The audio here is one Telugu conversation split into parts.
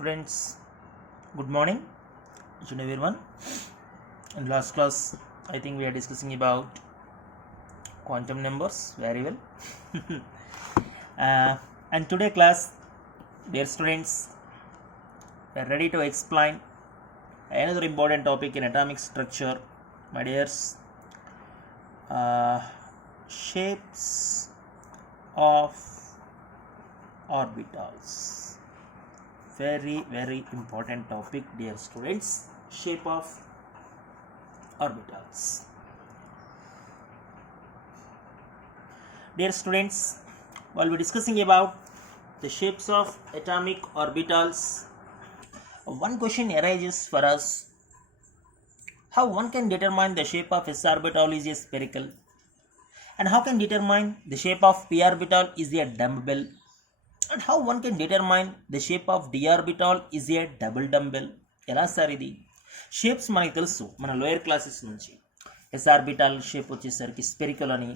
Students, good morning, each and everyone. In last class, I think we are discussing about quantum numbers very well. And today class, dear students, we are ready to explain another important topic in atomic structure, my dears. Shapes of orbitals. Very important topic, dear students. Shape of orbitals. Dear students, while we're discussing about the shapes of atomic orbitals, one question arises for us: how one can determine the shape of s orbital is a spherical, and how can determine the shape of p orbital is a dumbbell, and how one can determine the shape of d orbital is a double dumbbell. ఎలా సార్ ఇది షేప్స్ మనకి తెలుసు మన లోయర్ క్లాసెస్ నుంచి. ఎస్ ఆర్బిటాల్ షేప్ వచ్చేసరికి స్పెరికల్ అని,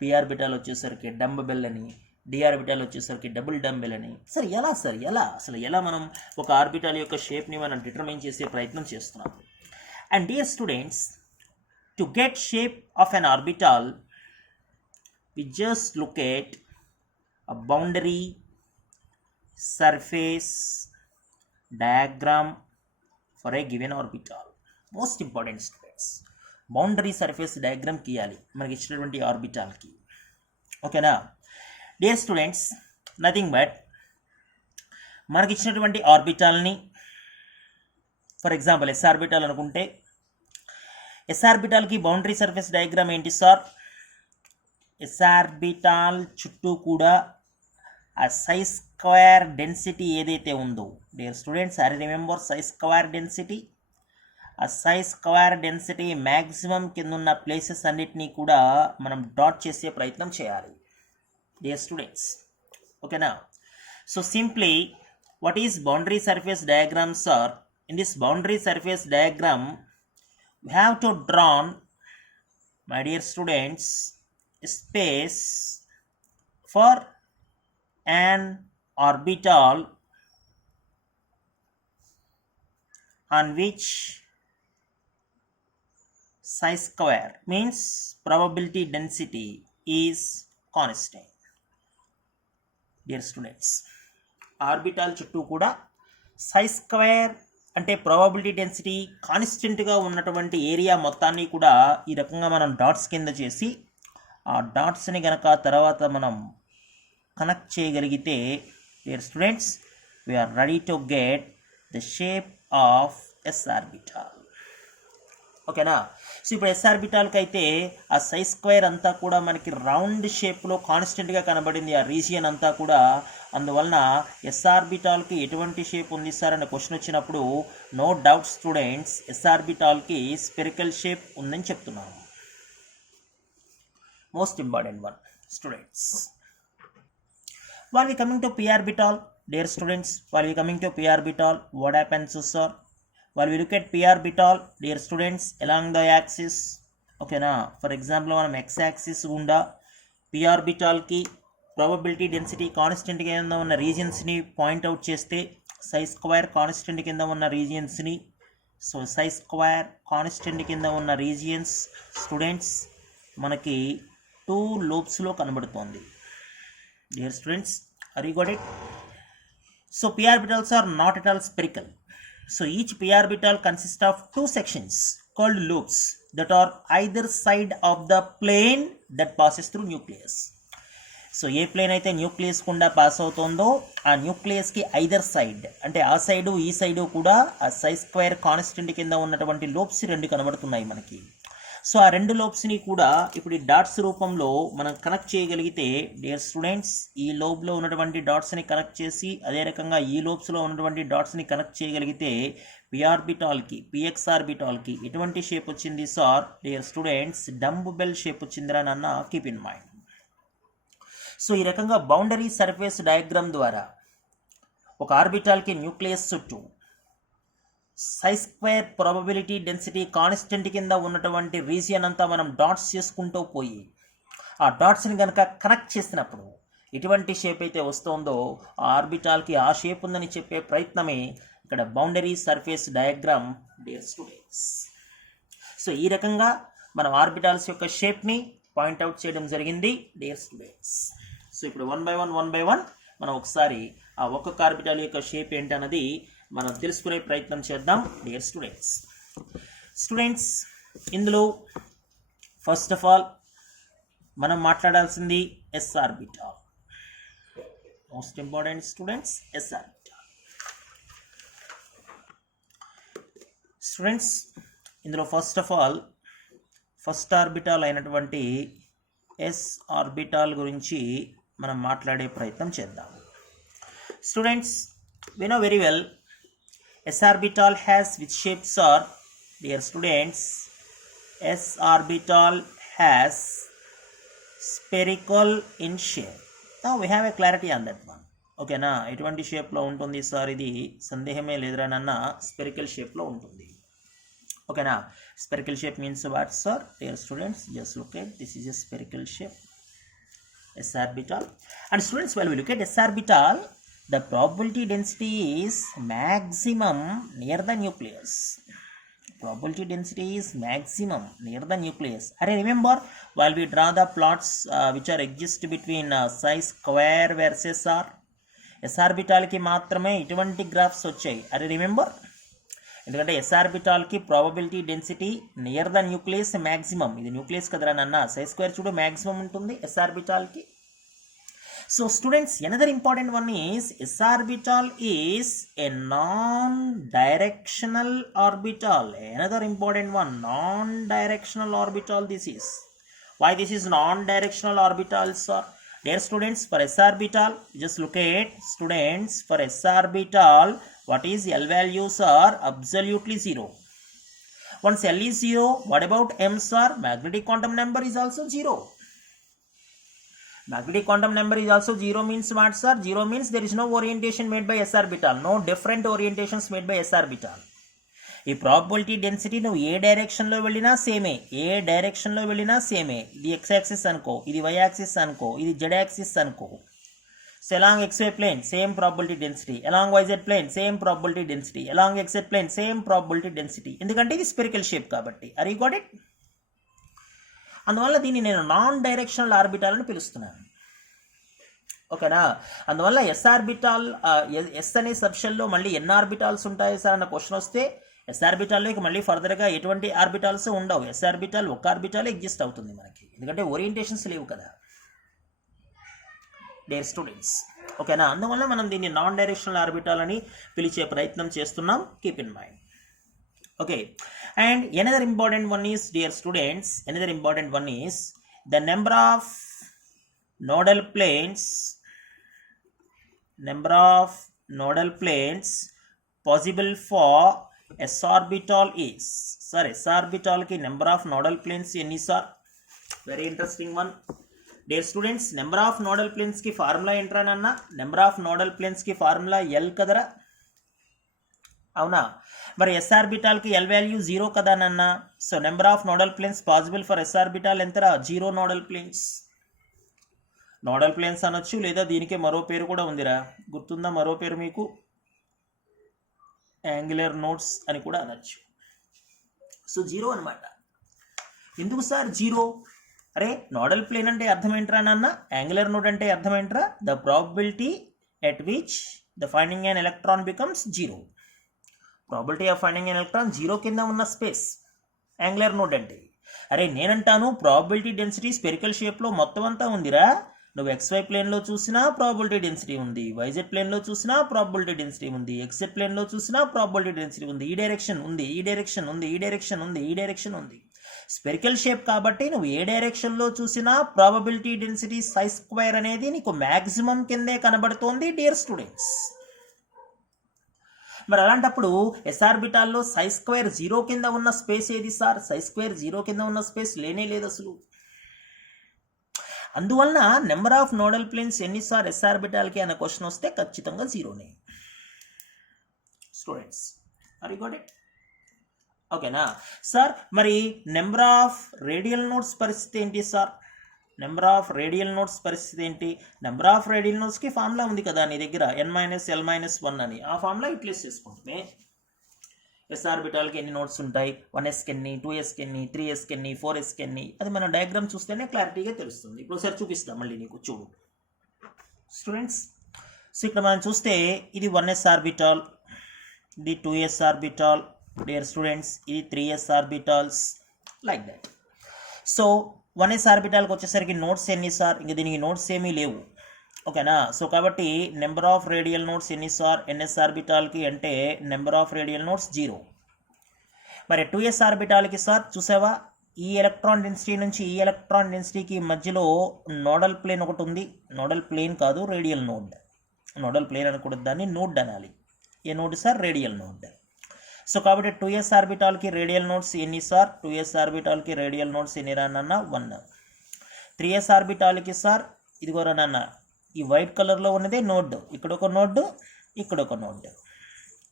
పి ఆర్బిటాల్ వచ్చేసరికి డంబెల్ అని, డి ఆర్బిటాల్ వచ్చేసరికి డబుల్ డంబెల్ అని. సార్ ఎలా మనం ఒక ఆర్బిటాల్ యొక్క షేప్ని మనం డిటర్మైన్ చేసే ప్రయత్నం చేస్తున్నాం. And dear students, to get shape of an orbital we just look at a boundary surface diagram for a given orbital. Most important students, boundary surface diagram గీయాలి మనకి ఇచ్చినటువంటి ఆర్బిటాల్కి. ఓకేనా డియర్ స్టూడెంట్స్, నథింగ్ బట్ మనకి ఇచ్చినటువంటి ఆర్బిటాల్ని, ఫర్ ఎగ్జాంపుల్ ఎస్ ఆర్బిటాల్ అనుకుంటే, ఎస్ ఆర్బిటాల్కి బౌండరీ సర్ఫేస్ డయాగ్రామ్ ఏంటి సార్? ఎస్ ఆర్బిటాల్ చుట్టూ కూడా ఆ సై స్క్వేర్ డెన్సిటీ ఏదైతే ఉందో, dear students, I remember Sye square density. ఆ సై స్క్వేర్ డెన్సిటీ మ్యాక్సిమం కింద ఉన్న ప్లేసెస్ అన్నిటినీ కూడా మనం డాట్ చేసే ప్రయత్నం చేయాలి డియర్ స్టూడెంట్స్. ఓకేనా? So simply what is boundary surface diagram sir? In this boundary surface diagram we have to drawn, my dear students, space for an orbital on which psi square means probability density is constant. Dear students, orbital చుట్టూ కూడా psi square అంటే ప్రాబబిలిటీ డెన్సిటీ కాన్స్టెంట్గా ఉన్నటువంటి ఏరియా మొత్తాన్ని కూడా ఈ రకంగా మనం డాట్స్ కింద చేసి, ఆ డాట్స్ని కనుక తర్వాత మనం కనెక్ట్ చేయగలిగితే, dear students, we are ready to get the shape of s orbital. ఓకేనా? సో ఇప్పుడు ఎస్ ఆర్బిటాల్కి అయితే ఆ సై స్క్వేర్ అంతా కూడా మనకి రౌండ్ షేప్లో కాన్స్టెంట్గా కనబడింది ఆ రీజియన్ అంతా కూడా. అందువలన ఎస్ ఆర్బిటాల్కి ఎటువంటి షేప్ ఉంది సార్ అనే క్వశ్చన్ వచ్చినప్పుడు నో డౌట్ స్టూడెంట్స్, ఎస్ ఆర్బిటాల్కి స్పెరికల్ షేప్ ఉందని చెప్తున్నాను. Most important one students. while we coming to p orbital, dear students, while we coming to p orbital, what happens sir? While we look at p orbital, dear students, along the axis, okay na, for example మనం x axis గుండా p orbital కి probability density కాన్స్టెంట్ కింద ఉన్న రీజియన్స్ని పాయింట్అవుట్ చేస్తే, సై స్క్వేర్ కాన్స్టెంట్ కింద ఉన్న రీజియన్స్ని, సో సై స్క్వేర్ కాన్స్టెంట్ కింద ఉన్న రీజియన్స్ స్టూడెంట్స్ మనకి 2 లూప్స్లో కనబడుతోంది. Dear students, are you got it? So p orbitals are not at all spherical. So each p orbital consists of 2 sections called loops that are either side of the plane that passes through nucleus. So ఏ ప్లేన్ అయితే న్యూక్లియస్ గుండా పాస్ అవుతుందో ఆ న్యూక్లియస్కి ఐదర్ సైడ్, అంటే ఆ సైడు ఈ సైడు కూడా ఆ సై స్క్వేర్ కాన్స్టెంట్ కింద ఉన్నటువంటి లోబ్స్ 2 కనబడుతున్నాయి మనకి. సో ఆ 2 లోబ్స్ని కూడా ఇప్పుడు ఈ డాట్స్ రూపంలో మనం కనెక్ట్ చేయగలిగితే, డియర్ స్టూడెంట్స్, ఈ లోబ్లో ఉన్నటువంటి డాట్స్ని కనెక్ట్ చేసి అదే రకంగా ఈ లోబ్స్లో ఉన్నటువంటి డాట్స్ని కనెక్ట్ చేయగలిగితే పి ఆర్బిటాల్కి, పిఎక్స్ ఆర్బిటాల్కి ఎటువంటి షేప్ వచ్చింది sir? Dear students, dumbbell shape వచ్చిందిరా నాన్న, కీప్ ఇన్ మైండ్. సో ఈ రకంగా బౌండరీ సర్ఫేస్ డయాగ్రామ్ ద్వారా ఒక ఆర్బిటాల్కి న్యూక్లియస్ చుట్టూ సై స్క్వేర్ ప్రాబబిలిటీ డెన్సిటీ కాన్స్టెంట్ కింద ఉన్నటువంటి రీజియన్ అంతా మనం డాట్స్ చేసుకుంటూ పోయి ఆ డాట్స్ని కనుక కనెక్ట్ చేసినప్పుడు ఎటువంటి షేప్ అయితే వస్తుందో ఆ ఆర్బిటాల్కి ఆ షేప్ ఉందని చెప్పే ప్రయత్నమే ఇక్కడ boundary surface diagram dear students. So ఈ రకంగా మనం ఆర్బిటాల్స్ యొక్క షేప్ని పాయింట్అవుట్ చేయడం జరిగింది డియర్ స్టూడెంట్స్. సో ఇప్పుడు వన్ బై వన్ మనం ఒకసారి ఆ ఒక్కొక్క ఆర్బిటాల్ యొక్క షేప్ ఏంటన్నది మనం తెలుసుకునే ప్రయత్నం చేద్దాం డియర్ స్టూడెంట్స్. స్టూడెంట్స్ ఇందులో ఫస్ట్ ఆఫ్ ఆల్ మనం మాట్లాడాల్సింది s orbital. Most important students s orbital. Students ఇందులో first of all first orbital అయినటువంటి ఎస్ ఆర్బిటాల్ గురించి మనం మాట్లాడే ప్రయత్నం చేద్దాం. Students we know very well s orbital has which shapes are, dear students, s orbital has spherical in shape. Now we have a clarity on that one. ఓకేనా, ఎటువంటి షేప్లో ఉంటుంది సార్, ఇది సందేహమే లేదురా నాన్న, స్పెరికల్ షేప్లో ఉంటుంది. ఓకేనా, spherical shape means what sir? Dear students, just look at this is a spherical shape, s orbital. And students, while we look at s orbital, the probability density is maximum near the nucleus. Probability density is maximum near the nucleus. Remember, while we draw the plots which are exist between psi square versus r, s orbital ki maatrame iటువంటి గ్రాఫ్స్ వచ్చాయి. రిమెంబర్, ఎందుకంటే ఎస్ ఆర్బిటాల్ కి probability density near the nucleus maximum. ఇది న్యూక్లియస్ కదరా నాన్న, సై స్క్వేర్ చూడు మ్యాక్సిమం ఉంటుంది ఎస్ ఆర్బిటాల్ కి. So students, another important one is s orbital is a non-directional orbital. Another important one, non-directional orbital this is. Why this is non-directional orbital sir? Dear students, for s orbital, just look at students, for s orbital, what is L values are absolutely 0. Once L is 0, what about M sir? Magnetic quantum number is also 0. Magnetic quantum number is also 0 means what sir? 0 means there is no orientation made by s orbital, no different orientations made by s orbital. ఈ ప్రాబబిలిటీ డెన్సిటీ నువ్వు ఏ డైరెక్షన్లో వెళ్ళినా సేమే, ఏ డైరెక్షన్లో వెళ్ళినా సేమే. ఇది x యాక్సిస్ అనుకో, ఇది y యాక్సిస్ అనుకో, ఇది z యాక్సిస్ అనుకో. So along xy plane same probability density, along yz plane same probability density, along xz plane same probability density. ఎందుకంటే ఇది స్పెరికల్ షేప్ కాబట్టి. Are you got it? అందువల్ల దీన్ని నేను నాన్ డైరెక్షనల్ ఆర్బిటాల్ అని పిలుస్తున్నాను. ఓకేనా, అందువల్ల ఎస్ ఆర్బిటాల్, ఎస్ అనే సబ్షెల్లో మళ్ళీ ఎన్ని ఆర్బిటాల్స్ ఉంటాయి సార్ అన్న క్వశ్చన్ వస్తే ఎస్ ఆర్బిటాల్లోకి మళ్ళీ ఫర్దర్గా ఎటువంటి ఆర్బిటాల్స్ ఉండవు. ఎస్ ఆర్బిటాల్ ఒక ఆర్బిటాల్ ఎగ్జిస్ట్ అవుతుంది మనకి, ఎందుకంటే ఓరియంటేషన్స్ లేవు కదా డియర్ స్టూడెంట్స్. ఓకేనా, అందువల్ల మనం దీన్ని నాన్ డైరెక్షనల్ ఆర్బిటాల్ అని పిలిచే ప్రయత్నం చేస్తున్నాం. Keep in mind. Okay, and another important one is, dear students, another important one is the number of nodal planes possible for s orbital is, sir, s orbital ki number of nodal planes enni sir? Very interesting one. Dear students, number of nodal planes ki formula entra nanna, number of nodal planes ki formula L kadara. అవునా, మరి ఎస్ ఆర్బిటాల్కి ఎల్ వాల్యూ 0 కదా నాన్న. So number of nodal planes possible for s orbital ఎంతరా? 0 నోడల్ ప్లేన్స్. నోడల్ ప్లేన్స్ అనొచ్చు, లేదా దీనికే మరో పేరు కూడా ఉందిరా, గుర్తుందా మరో పేరు మీకు? యాంగులర్ నోడ్స్ అని కూడా అనొచ్చు. సో 0 అనమాట. ఎందుకు సార్ 0? అరే నోడల్ ప్లేన్ అంటే అర్థం ఏంట్రా నాన్న, యాంగులర్ నోడ్ అంటే అర్థం ఏంట్రా? The probability at which the finding an electron becomes 0. Probability of finding an electron 0 కింద ఉన్న స్పేస్ యాంగులర్ నోడ్ అంటే. అరే నేనంటాను ప్రాబిలిటీ డెన్సిటీ స్పెరికల్ షేప్లో మొత్తం అంతా ఉందిరా. నువ్వు XY ప్లేన్లో చూసినా ప్రాబిలిటీ డెన్సిటీ ఉంది, YZ ప్లేన్లో చూసినా ప్రాబిలిటీ డెన్సిటీ ఉంది, XZ ప్లేన్లో చూసినా ప్రాబిలిటీ డెన్సిటీ ఉంది, ఈ డైరెక్షన్ ఉంది, ఈ డైరెక్షన్ ఉంది, ఈ డైరెక్షన్ ఉంది, ఈ డైరెక్షన్ ఉంది. స్పెరికల్ షేప్ కాబట్టి నువ్వు ఏ డైరెక్షన్లో చూసినా ప్రాబిలిటీ డెన్సిటీ సై స్క్వేర్ అనేది నీకు మ్యాక్సిమం కిందే కనబడుతోంది డియర్ స్టూడెంట్స్. మరి అలాంటప్పుడు ఎస్ ఆర్బిటాల్లో సై స్క్వేర్ 0 కింద ఉన్న స్పేస్ ఏది సార్? సై స్క్వేర్ 0 కింద ఉన్న స్పేస్ లేనే లేదు అసలు. అందువలన నెంబర్ ఆఫ్ నోడల్ ప్లేన్స్ ఎన్ని సార్ ఎస్ ఆర్బిటాల్కి అన్న క్వశ్చన్ వస్తే ఖచ్చితంగా 0నే students. Are you got it? ఓకేనా సార్. మరి నెంబర్ ఆఫ్ రేడియల్ నోడ్స్ పరిస్థితి ఏంటి sir? Number of radial nodes పరిస్థితి ఏంటి? నెంబర్ ఆఫ్ రేడియల్ నోట్స్కి ఫార్ములా ఉంది కదా నీ దగ్గర, n-l-1 అని. ఆ ఫార్ములా యూటిలైజ్ చేసుకుంటే ఎస్ ఆర్బిటాల్కి ఎన్ని నోట్స్ ఉంటాయి, 1sకి ఎన్ని, 2sకి ఎన్ని, 3sకి ఎన్ని, 4sకి ఎన్ని, అది మన డయాగ్రామ్ చూస్తేనే క్లారిటీగా తెలుస్తుంది. ఇప్పుడు ఒకసారి చూపిస్తాం మళ్ళీ నీకు, చూడు స్టూడెంట్స్. సో ఇక్కడ మనం చూస్తే ఇది 1s ఆర్బిటాల్, ఇది 2s ఆర్బిటాల్ డియర్ స్టూడెంట్స్, ఇది 3s orbitals, like that. So 1s ఆర్బిటాల్కి వచ్చేసరికి నోట్స్ ఎన్ని సార్? ఇంక దీనికి నోట్స్ ఏమీ లేవు, ఓకేనా. సో కాబట్టి నెంబర్ ఆఫ్ రేడియల్ నోట్స్ ఎన్ని సార్ ఎన్ఎస్ ఆర్బిటాల్కి అంటే నెంబర్ ఆఫ్ రేడియల్ నోట్స్ 0. మరి 2s ఆర్బిటాల్కి సార్ చూసావా, ఈ ఎలక్ట్రాన్ డెన్సిటీ నుంచి ఈ ఎలక్ట్రాన్ డెన్సిటీకి మధ్యలో నోడల్ ప్లేన్ ఒకటి ఉంది. నోడల్ ప్లేన్ కాదు, రేడియల్ నోడ్. నోడల్ ప్లేన్ అనకూడదు, దాన్ని నోడ్ అనాలి. ఏ node sir? Radial node. So కాబట్టి 2s ఆర్బిటాల్కి రేడియల్ నోట్స్ ఎన్ని సార్? 2s ఆర్బిటాల్కి రేడియల్ నోట్స్ ఎన్ని రానన్న? 1. 3s ఆర్బిటాల్కి సార్ ఇదిగో రానన్న, ఈ వైట్ కలర్లో ఉన్నదే నోడ్, ఇక్కడ ఒక నోడ్, ఇక్కడ ఒక నోడ్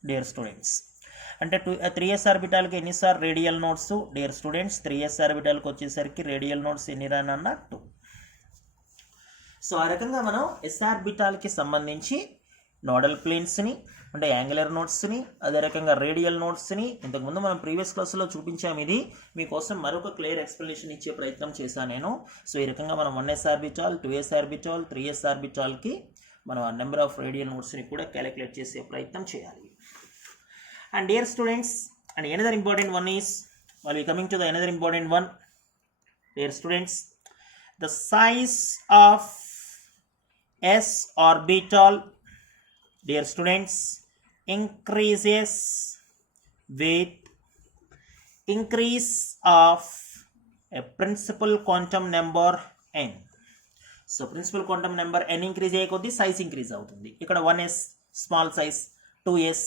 డియర్ స్టూడెంట్స్. అంటే 3s ఆర్బిటాల్కి ఎన్ని sir radial notes dear students? 3s ఆర్బిటాల్కి వచ్చేసరికి రేడియల్ నోట్స్ ఎన్ని రానన్న? 2. సో ఆ రకంగా మనం ఎస్ ఆర్బిటాల్కి సంబంధించి నోడల్ ప్లేన్స్ని అంటే యాంగులర్ నోట్స్ని, అదే రకంగా రేడియల్ నోట్స్ని ఇంతకుముందు మనం ప్రీవియస్ క్లాస్లో చూపించాము. ఇది మీకోసం మరొక క్లియర్ ఎక్స్ప్లెనేషన్ ఇచ్చే ప్రయత్నం చేశాను నేను. సో ఈ రకంగా మనం 1s orbital, 2s orbital, 3s ఆర్బిటాల్కి మనం ఆ నెంబర్ ఆఫ్ రేడియల్ నోట్స్ని కూడా క్యాలిక్యులేట్ చేసే ప్రయత్నం చేయాలి. And dear students, and another important one is, while we coming to the another important one, dear students, the size of s orbital, dear students, increases with increase of a principal quantum number n. So principal quantum number n increase అయ్యే కొద్దీ సైజ్ ఇంక్రీజ్ అవుతుంది. ఇక్కడ 1s small size, 2s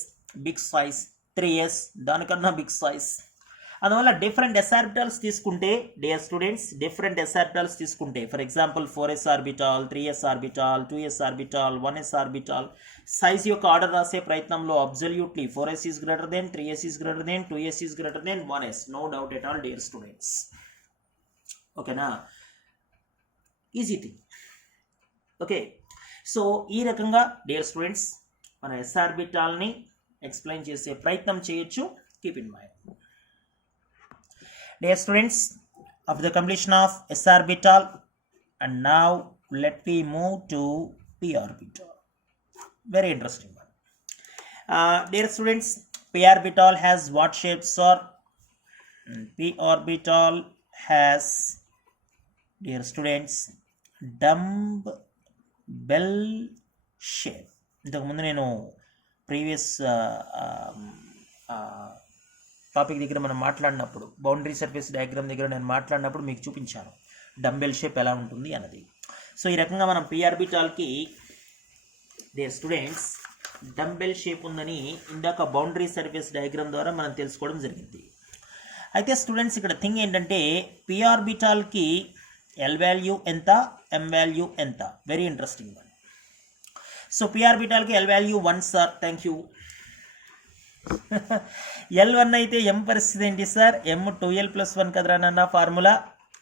big size, 3s దానికన్నా బిగ్ సైజ్. అందువల్ల డిఫరెంట్ ఎస్ ఆర్బిటాల్స్ తీసుకుంటే dear students, different s orbitals తీసుకుంటే for example 4s orbital, 3s orbital, 2s orbital, 1s orbital, size యొక్క ఆర్డర్ రాసే ప్రయత్నంలో absolutely 4s is greater than, 3s is greater than, 2s is greater than 1s, no doubt at all dear students, ఓకేనా. Easy thing, okay. సో ఈ రకంగా డియర్ స్టూడెంట్స్ మన ఎస్ ఆర్బిటాల్ని ఎక్స్ప్లెయిన్ చేసే ప్రయత్నం చేయొచ్చు. Keep in mind dear students, of the completion of s orbital, and now let me move to p orbital. Very interesting one. Dear students, p orbital has what shapes? Or p orbital has, dear students, dumbbell shape. ఇంతకు ముందు నేను ప్రీవియస్ టాపిక్ దగ్గర మనం మాట్లాడినప్పుడు, బౌండరీ సర్ఫేస్ డయాగ్రామ్ దగ్గర నేను మాట్లాడినప్పుడు మీకు చూపించాను డంబెల్ షేప్ ఎలా ఉంటుంది అన్నది. సో ఈ రకంగా మనం p ఆర్బిటాల్కి డియర్ స్టూడెంట్స్ డంబెల్ షేప్ ఉందని ఇందాక బౌండరీ సర్ఫేస్ డయాగ్రామ్ ద్వారా మనం తెలుసుకోవడం జరిగింది. అయితే స్టూడెంట్స్ ఇక్కడ థింగ్ ఏంటంటే p ఆర్బిటాల్కి l వాల్యూ ఎంత, m వాల్యూ ఎంత? Very interesting one. So p ఆర్బిటాల్కి l value 1 sir, thank you. L1 అయితే m పరిస్థితి ఏంటి సార్? m 2l+1 కదరా నాన్న ఫార్ములా,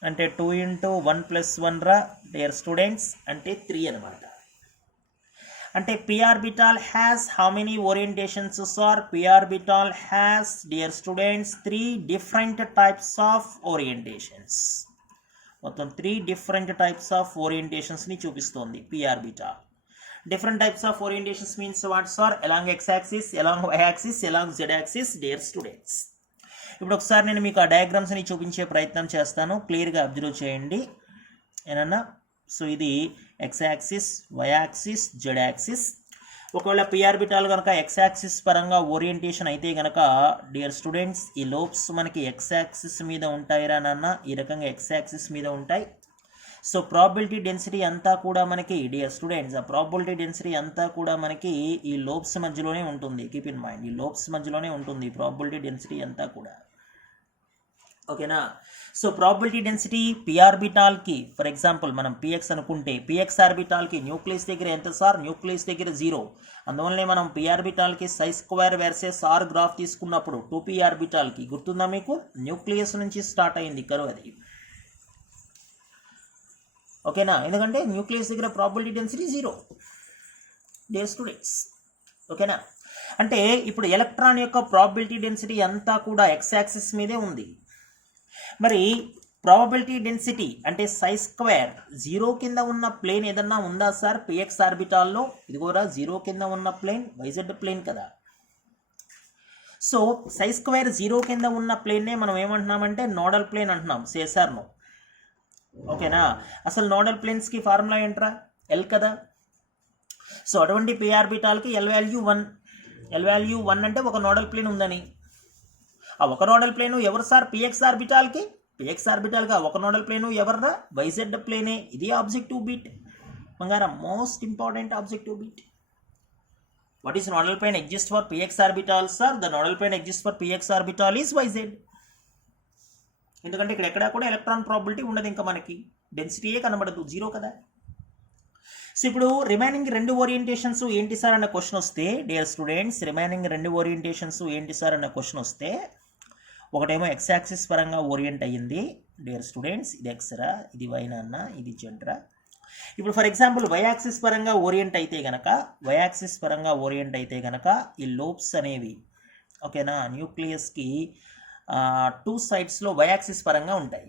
అంటే 2 × 1+1 రా డియర్ స్టూడెంట్స్, అంటే 3 అనమాట. అంటే p orbital has how many orientations sir? p orbital has dear students 3 different types of orientations. మొత్తం 3 డిఫరెంట్ టైప్స్ ఆఫ్ ఓరియంటేషన్స్ని చూపిస్తోంది p orbital. Different types of orientations means what sir? Along x-axis, along y-axis, along z-axis, dear students. ఇప్పుడు ఒకసారి నేను మీకు ఆ డయాగ్రామ్స్ని చూపించే ప్రయత్నం చేస్తాను, క్లియర్గా అబ్జర్వ్ చేయండి ఏనన్నా. సో ఇది x-axis, y-axis, z-axis. ఒకవేళ p ఆర్బిటాల్ కనుక x-axis పరంగా ఓరియంటేషన్ అయితే కనుక డియర్ స్టూడెంట్స్ ఈ లోబ్స్ మనకి x-axis మీద ఉంటాయిరా నాన్న, ఈ రకంగా x-axis మీద ఉంటాయి. సో ప్రాబిలిటీ డెన్సిటీ అంతా కూడా మనకి డియర్ స్టూడెంట్స్, ఆ ప్రాబిలిటీ డెన్సిటీ అంతా కూడా మనకి ఈ లోబ్స్ మధ్యలోనే ఉంటుంది. కీప్ ఇన్ మైండ్, ఈ లోబ్స్ మధ్యలోనే ఉంటుంది ప్రాబిలిటీ డెన్సిటీ అంతా కూడా, ఓకేనా. సో ప్రాబిలిటీ డెన్సిటీ p ఆర్బిటాల్కి ఫర్ ఎగ్జాంపుల్ మనం px అనుకుంటే px ఆర్బిటాల్కి న్యూక్లియస్ దగ్గర ఎంత సార్? న్యూక్లియస్ దగ్గర 0. అందువల్లనే మనం p ఆర్బిటాల్కి σ² వర్సెస్ r గ్రాఫ్ తీసుకున్నప్పుడు 2p ఆర్బిటాల్కి గుర్తుందా మీకు? న్యూక్లియస్ నుంచి స్టార్ట్ అయింది కరువు, అది ఓకేనా, ఎందుకంటే న్యూక్లియస్ దగ్గర ప్రాబబిలిటీ డెన్సిటీ 0 డియర్ స్టూడెంట్స్. ఓకేనా, అంటే ఇప్పుడు ఎలక్ట్రాన్ యొక్క ప్రాబబిలిటీ డెన్సిటీ అంతా కూడా ఎక్స్ యాక్సిస్ మీదే ఉంది. మరి ప్రాబబిలిటీ డెన్సిటీ అంటే సై స్క్వేర్ 0 కింద ఉన్న ప్లేన్ ఏదన్నా ఉందా సార్ పిఎక్స్ ఆర్బిటాల్లో? ఇది కూడా 0 కింద ఉన్న ప్లేన్ వైజెడ్ ప్లేన్ కదా. సో సై స్క్వేర్ 0 కింద ఉన్న ప్లేన్నే మనం ఏమంటున్నామంటే నోడల్ ప్లేన్ అంటున్నాం. సేసార్ నో. ఓకేనా, అసలు నోడల్ ప్లేన్స్కి ఫార్ములా ఏంట్రా? ఎల్ కదా. సో అటువంటి పి ఆర్బిటాల్కి ఎల్ వాల్యూ 1. ఎల్ వాల్యూ 1 అంటే ఒక నోడల్ ప్లేన్ ఉందని. ఆ ఒక నోడల్ ప్లేను ఎవరు సార్? పిఎక్స్ ఆర్బిటాల్కి. పిఎక్స్ ఆర్బిటాల్గా ఒక నోడల్ ప్లేను ఎవర్రా? వైజెడ్ ప్లేనే. ఇది ఆబ్జెక్టివ్ బిట్ బంగారం, most important objective bit. What is nodal plane exists for px orbital sir? The nodal plane exists for px orbital is yz. ఎందుకంటే ఇక్కడ ఎక్కడా కూడా ఎలక్ట్రాన్ ప్రాబిలిటీ ఉండదు, ఇంకా మనకి డెన్సిటీయే కనబడదు, 0 కదా. సో ఇప్పుడు రిమైనింగ్ 2 ఓరియంటేషన్స్ ఏంటి సార్ అన్న క్వశ్చన్ వస్తే డియర్ స్టూడెంట్స్, రిమైనింగ్ 2 ఓరియంటేషన్స్ ఏంటి సార్ అన్న క్వశ్చన్ వస్తే, ఒకటేమో ఎక్స్ యాక్సిస్ పరంగా ఓరియంట్ అయ్యింది డియర్ స్టూడెంట్స్, ఇది ఎక్స్రా, ఇది వై నాన్న, ఇది జెడ్రా. ఇప్పుడు ఫర్ ఎగ్జాంపుల్ వై యాక్సిస్ పరంగా ఓరియంట్ అయితే గనక ఈ లోబ్స్ అనేవి ఓకేనా న్యూక్లియస్కి 2 సైడ్స్లో వై యాక్సిస్ పరంగా ఉంటాయి.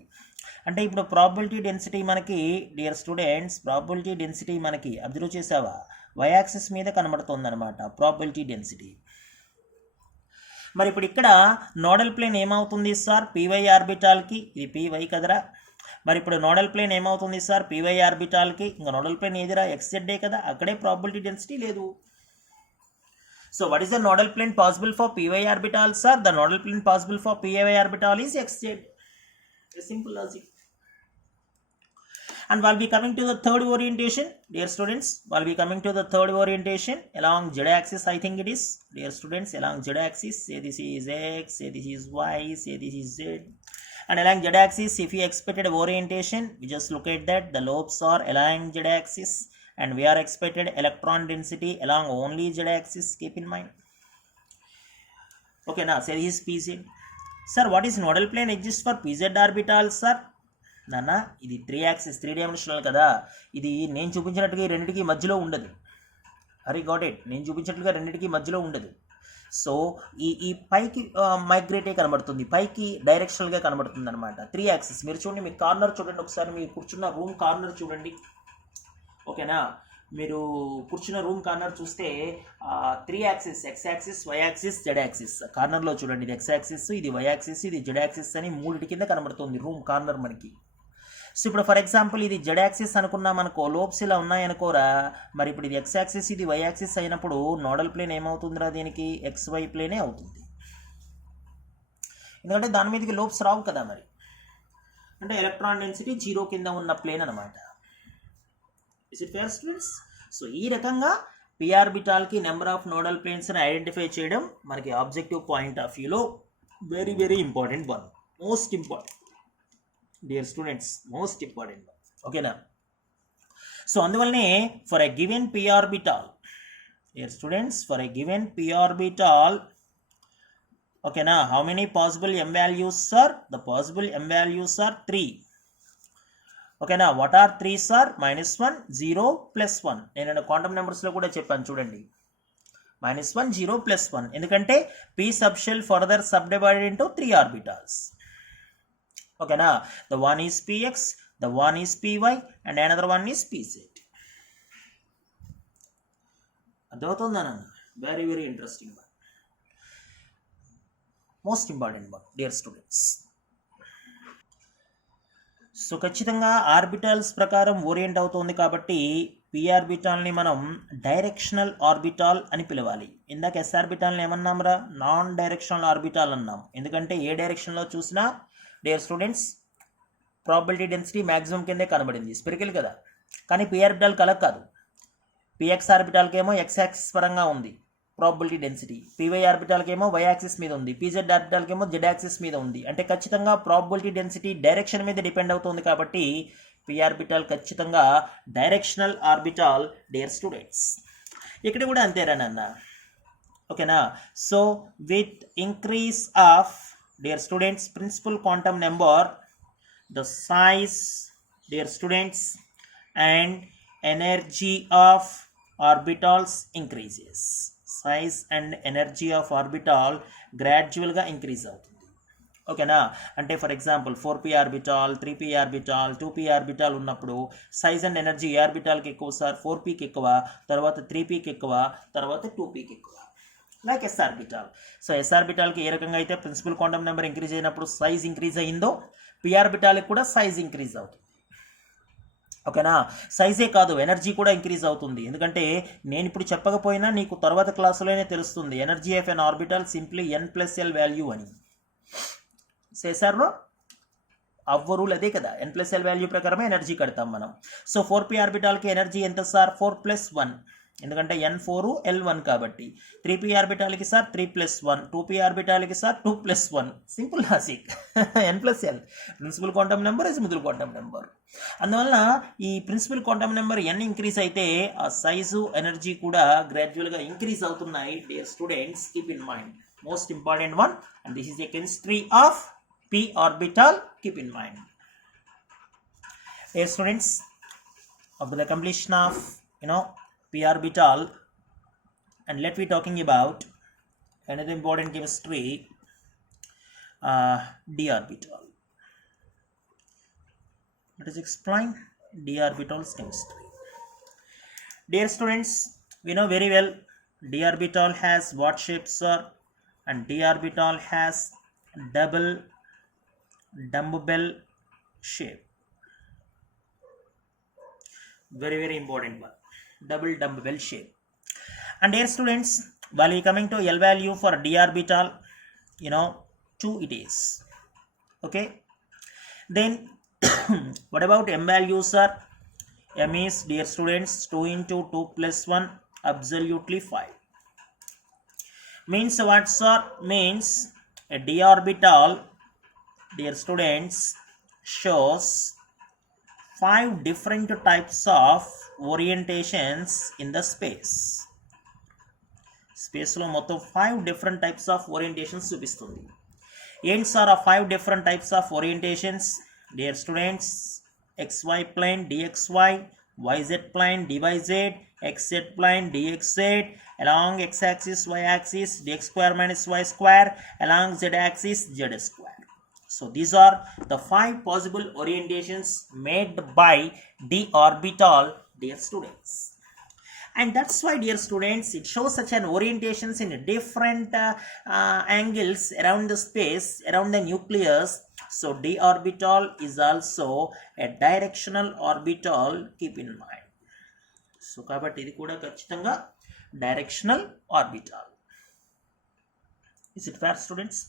అంటే ఇప్పుడు ప్రాబబిలిటీ డెన్సిటీ మనకి డియర్ స్టూడెంట్స్, ప్రాబబిలిటీ డెన్సిటీ మనకి అబ్జర్వ్ చేసావా వై యాక్సిస్ మీద కనబడుతుంది అనమాట ప్రాబబిలిటీ డెన్సిటీ. మరి ఇప్పుడు ఇక్కడ నోడల్ ప్లేన్ ఏమవుతుంది సార్? పీవై ఆర్బిటాల్కి, ఇది పీవై కదరా. మరి ఇప్పుడు నోడల్ ప్లేన్ ఏమవుతుంది సార్? పీవై ఆర్బిటాల్కి. ఇంకా నోడల్ ప్లేన్ ఏదిరా? ఎక్స్జెడ్డే కదా, అక్కడే ప్రాబబిలిటీ డెన్సిటీ లేదు. So what is the nodal plane possible for p y orbital sir? The nodal plane possible for p y orbital is xz. Simple logic. And while we coming to the third orientation, dear students, while we coming to the third orientation along z axis, I think it is, dear students, along z axis, say this is x, say this is y, say this is z. And along z axis, if you expected orientation, we just look at that the lobes are along z axis and we are expected electron density along only z axis. Keep in mind. Okay, now say this is pz. Sir, what is nodal plane exists for pz orbital sir? నాన్న ఇది 3 యాక్సిస్ 3 డైమెన్షనల్ కదా, ఇది నేను చూపించినట్టుగా ఈ రెండింటికి మధ్యలో ఉండదు. హరి గాట్ ఇట్, నేను చూపించినట్లుగా రెండింటికి మధ్యలో ఉండదు. సో ఈ పైకి మైగ్రేటే కనబడుతుంది, పైకి డైరెక్షనల్గా కనబడుతుంది అనమాట 3 యాక్సిస్. మీరు చూడండి, మీ కార్నర్ చూడండి ఒకసారి, మీరు కూర్చున్న రూమ్ కార్నర్ చూడండి. ఓకేనా, మీరు కూర్చున్న రూమ్ కార్నర్ చూస్తే 3 axis, x axis, y axis, z axis. కార్నర్లో చూడండి, ఇది ఎక్స్ యాక్సిస్, ఇది వై యాక్సిస్, ఇది జెడ్ యాక్సిస్ అని 3 కింద కనబడుతుంది రూమ్ కార్నర్ మనకి. సో ఇప్పుడు ఫర్ ఎగ్జాంపుల్ ఇది జెడ్ యాక్సిస్ అనుకున్నాం అనుకో, లోబ్స్ ఇలా ఉన్నాయనుకోరా. మరి ఇప్పుడు ఇది ఎక్స్ యాక్సిస్, ఇది వై యాక్సిస్ అయినప్పుడు నోడల్ ప్లేన్ ఏమవుతుందిరా? దీనికి ఎక్స్ వై ప్లేనే అవుతుంది, ఎందుకంటే దాని మీదకి లోబ్స్ రావు కదా. మరి అంటే ఎలక్ట్రాన్ డెన్సిటీ 0 కింద ఉన్న ప్లేన్ అనమాట. Is it fair students? So ఈ రకంగా పి ఆర్బిటాల్కి నెంబర్ ఆఫ్ నోడల్ ప్లేన్స్ని ఐడెంటిఫై చేయడం మనకి ఆబ్జెక్టివ్ పాయింట్ ఆఫ్ వ్యూలో very very important one, most important dear students, most important one. ఓకేనా, సో అందువల్లనే for a given p orbital dear students, for a given p orbital, ఓకేనా, how many possible m values sir? The possible m values are 3. ఓకేనా, వాట్ ఆర్ 3 సార్? -1, 0, +1. నేను క్వాంటమ్ నెంబర్స్లో కూడా చెప్పాను చూడండి, -1, 0, +1. ఎందుకంటే P subshell further sub divided into 3 orbitals. ఓకేనా, the one is px, the one is py and another one is pz. అర్థమవుతుందా నాన్న? Very very interesting one, most important one dear students. So ఖచ్చితంగా ఆర్బిటాల్స్ ప్రకారం ఓరియంట్ అవుతుంది కాబట్టి పి ఆర్బిటాల్ని మనం డైరెక్షనల్ ఆర్బిటాల్ అని పిలవాలి. ఇందాక ఎస్ ఆర్బిటాల్ని ఏమన్నాంరా? నాన్ డైరెక్షనల్ ఆర్బిటాల్ అన్నాం, ఎందుకంటే ఏ డైరెక్షన్లో చూసినా dear students probability density maximum కిందే కనబడింది, స్పెరికల్ కదా. కానీ పి ఆర్బిటాల్ కలర్ కాదు. పిఎక్స్ ఆర్బిటాల్కి ఏమో ఎక్స్ యాక్సిస్ పరంగా ఉంది ప్రాబబిలిటీ డెన్సిటీ, పీవై ఆర్బిటాల్కి ఏమో వై యాక్సిస్ మీద ఉంది, పీజెడ్ ఆర్బిటాల్కి ఏమో జెడ్ యాక్సిస్ మీద ఉంది. అంటే ఖచ్చితంగా ప్రాబబిలిటీ డెన్సిటీ డైరెక్షన్ మీద డిపెండ్ అవుతుంది కాబట్టి పి ఆర్బిటాల్ ఖచ్చితంగా డైరెక్షనల్ ఆర్బిటాల్ డియర్ స్టూడెంట్స్. ఇక్కడ కూడా అంతేరా నాన్న. ఓకేనా, so with increase of dear students principal quantum number, the size dear students and energy of orbitals increases. Size and energy of orbital గ్రాడ్యువల్గా ఇంక్రీజ్ అవుతుంది. ఓకేనా, అంటే for example 4p orbital, 3p orbital, 2p orbital ఉన్నప్పుడు సైజ్ అండ్ ఎనర్జీ ఏ ఆర్బిటాల్కి ఎక్కువ సార్? 4pకి ఎక్కువ, తర్వాత 3pకి ఎక్కువ, తర్వాత 2pకి ఎక్కువ. Like s orbital. So s ఆర్బిటాల్కి ఏ రకంగా అయితే ప్రిన్సిపల్ క్వాంటమ్ నెంబర్ ఇంక్రీజ్ అయినప్పుడు సైజ్ ఇంక్రీజ్ అయ్యిందో, p ఆర్బిటాల్కి కూడా సైజ్ ఇంక్రీజ్ అవుతుంది. ఓకేనా, సైజే కాదు ఎనర్జీ కూడా ఇంక్రీజ్ అవుతుంది. ఎందుకంటే నేను ఇప్పుడు చెప్పకపోయినా నీకు తర్వాత క్లాసులోనే తెలుస్తుంది. Energy of an orbital simply n+l value అని. చేశారులో అవ్వరూల్ అదే కదా, n+l వాల్యూ ప్రకారమే ఎనర్జీ కడతాం మనం. సో 4p ఆర్బిటాల్కి ఎనర్జీ ఎంత సార్? 4+1, ఎందుకంటే n4 l1 కాబట్టి. 3p ఆర్బిటాల్కి సార్ 3+1, 2p ఆర్బిటాల్కి sir 2+1. Simple logic. n+l principal quantum number, azimuth quantum number. అందువల్ల ఈ principal quantum number n increase అయితే ఆ సైజు ఎనర్జీ కూడా గ్రాడ్యువల్గా ఇంక్రీజ్ అవుతున్నాయి. Dear students, keep in mind most important one, and this is a chemistry of p orbital. Keep in mind. Dear students, after the completion of p orbital, and let me talking about another important chemistry, d orbital. Let us explain d orbital's chemistry. Dear students, we know very well d orbital has what shapes, sir? And d orbital has double dumbbell shape. Very very important one, double dumbbell shape. And dear students, while we coming to L value for d orbital, 2 it is. Okay, then what about m values, sir? M is, dear students, 2 into 2 plus 1, absolutely 5. Means what, sir? Means a d orbital, dear students, shows 5 different types of orientations in the space. Space lo mottham 5 different types of orientations చూపిస్తుంది. ఏంటి సార్ ఆ 5 different types of orientations? Dear students, xy plane dxy, yz plane dyz, xz plane dxz, along x-axis y-axis dx square minus y square, along z-axis z square. So these are the 5 possible orientations made by d orbital, dear students. And that's why, dear students, it shows such an orientations in different angles around the space, around the nucleus. So d orbital is also a directional orbital, keep in mind. So kabatti idi kuda kachithanga directional orbital. Is it fair, students?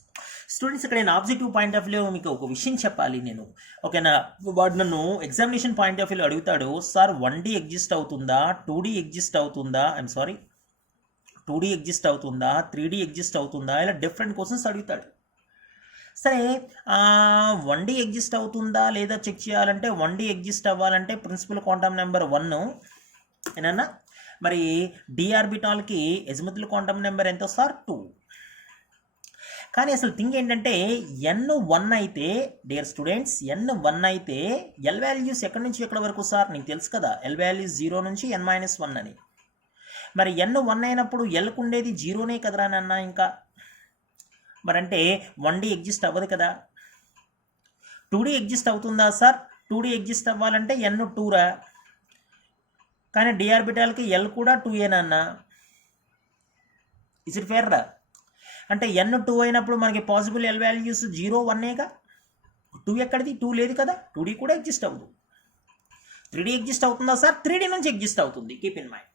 Students, ఇక్కడ నేను ఆబ్జెక్టివ్ పాయింట్ ఆఫ్ వ్యూలో మీకు ఒక విషయం చెప్పాలి నేను. ఓకేనా, వాడు నన్ను ఎగ్జామినేషన్ పాయింట్ ఆఫ్ వ్యూలో అడుగుతాడు, సార్ 1D ఎగ్జిస్ట్ అవుతుందా, 2D ఎగ్జిస్ట్ అవుతుందా, 2D ఎగ్జిస్ట్ అవుతుందా, 3D ఎగ్జిస్ట్ అవుతుందా, ఇలా డిఫరెంట్ క్వశ్చన్స్ అడుగుతాడు. సరే, 1D ఎగ్జిస్ట్ అవుతుందా లేదా చెక్ చేయాలంటే 1D ఎగ్జిస్ట్ అవ్వాలంటే ప్రిన్సిపల్ క్వాంటమ్ నెంబర్ 1 ఏనన్నా. మరి డి ఆర్బిటాల్కి ఎజిముత్ క్వాంటమ్ నెంబర్ ఎంత సార్? 2. కానీ అసలు థింగ్ ఏంటంటే n1 అయితే, డియర్ స్టూడెంట్స్, n1 అయితే ఎల్ వాల్యూస్ ఎక్కడి నుంచి ఎక్కడి వరకు సార్? నీకు తెలుసు కదా, ఎల్ వాల్యూస్ 0 నుంచి n-1 అని. మరి n1 అయినప్పుడు ఎల్కు ఉండేది 0నే కదరా నాన్న. ఇంకా మరంటే 1D ఎగ్జిస్ట్ అవ్వదు కదా. 2D ఎగ్జిస్ట్ అవుతుందా సార్? 2D ఎగ్జిస్ట్ అవ్వాలంటే n2 రా. కానీ డి ఆర్బిటాల్కి ఎల్ కూడా 2ఏ నాన్న. ఇస్ ఇట్ ఫేర్ రా? అంటే n2 అయినప్పుడు మనకి పాసిబుల్ ఎల్ వాల్యూస్ 0, 1ఏగా. 2 ఎక్కడిది? 2 లేదు కదా. 2D కూడా ఎగ్జిస్ట్ అవ్వదు. 3D ఎగ్జిస్ట్ అవుతుందా సార్? 3D నుంచి ఎగ్జిస్ట్ అవుతుంది, కీప్ ఇన్ మైండ్.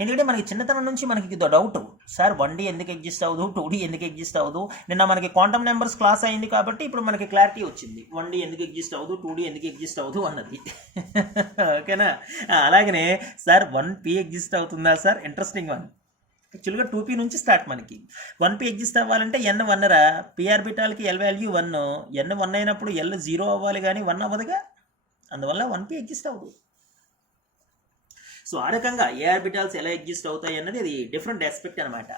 ఎందుకంటే మనకి చిన్నతనం నుంచి మనకి ఇది డౌట్, సార్ 1D ఎందుకు ఎగ్జిస్ట్ అవ్వదు, 2D ఎందుకు ఎగ్జిస్ట్ అవ్వదు. నిన్న మనకి క్వాంటమ్ నెంబర్స్ క్లాస్ అయింది కాబట్టి ఇప్పుడు మనకి క్లారిటీ వచ్చింది, 1D ఎందుకు ఎగ్జిస్ట్ అవ్వదు, 2D ఎందుకు ఎగ్జిస్ట్ అవ్వదు అన్నది. ఓకేనా, అలాగనే సార్ 1P ఎగ్జిస్ట్ అవుతుందా సార్? Interesting one. యాక్చువల్గా 2p నుంచి స్టార్ట్. మనకి 1p ఎగ్జిస్ట్ అవ్వాలంటే n1 రా. p ఆర్బిటాల్కి ఎల్ వాల్యూ 1, n1 అయినప్పుడు ఎల్ 0 అవ్వాలి కానీ 1 అవ్వదుగా. అందువల్ల 1p ఎగ్జిస్ట్ అవ్వదు. సో ఆ రకంగా ఏ ఆర్బిటాల్స్ ఎలా ఎగ్జిస్ట్ అవుతాయి అన్నది అది డిఫరెంట్ ఆస్పెక్ట్ అనమాట.